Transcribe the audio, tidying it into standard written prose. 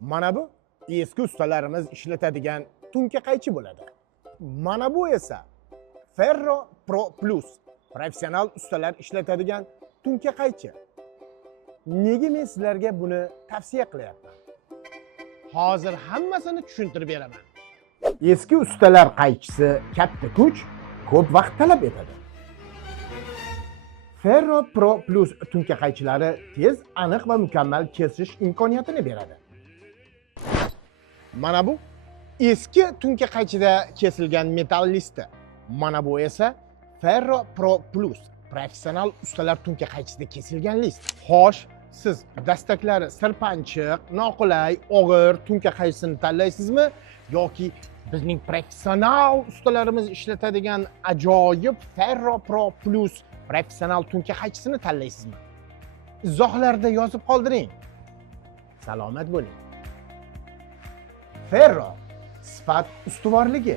Mana bu eski ustalarimiz ishlatadigan tunka qaychi bo'ladi. Mana bu esa Ferro Pro Plus professional ustalar ishlatadigan tunka qaychi. Nega men sizlarga buni tavsiya qilyapman? Hozir hammasini tushuntirib beraman. Eski ustalar qaychisi katta kuch, ko'p vaqt talab etadi. Ferro Pro Plus tunka qaychilari tez, aniq va mukammal kesish imkoniyatini beradi. Mana bu eski tunka qaychida kesilgan metall listi. Mana bu esa Ferro Pro Plus professional ustalar tunka qaychisida kesilgan list. Xo'sh, siz dastaklari sirpanchiq, noqulay, og'ir tunka qaysini tanlaysizmi yoki bizning professional ustalarimiz ishlatadigan ajoyib Ferro Pro Plus professional tunka qaysini tanlaysizmi? Izohlarda yozib qoldiring. Salomat bo'ling. Ferro sifat ustuvorligi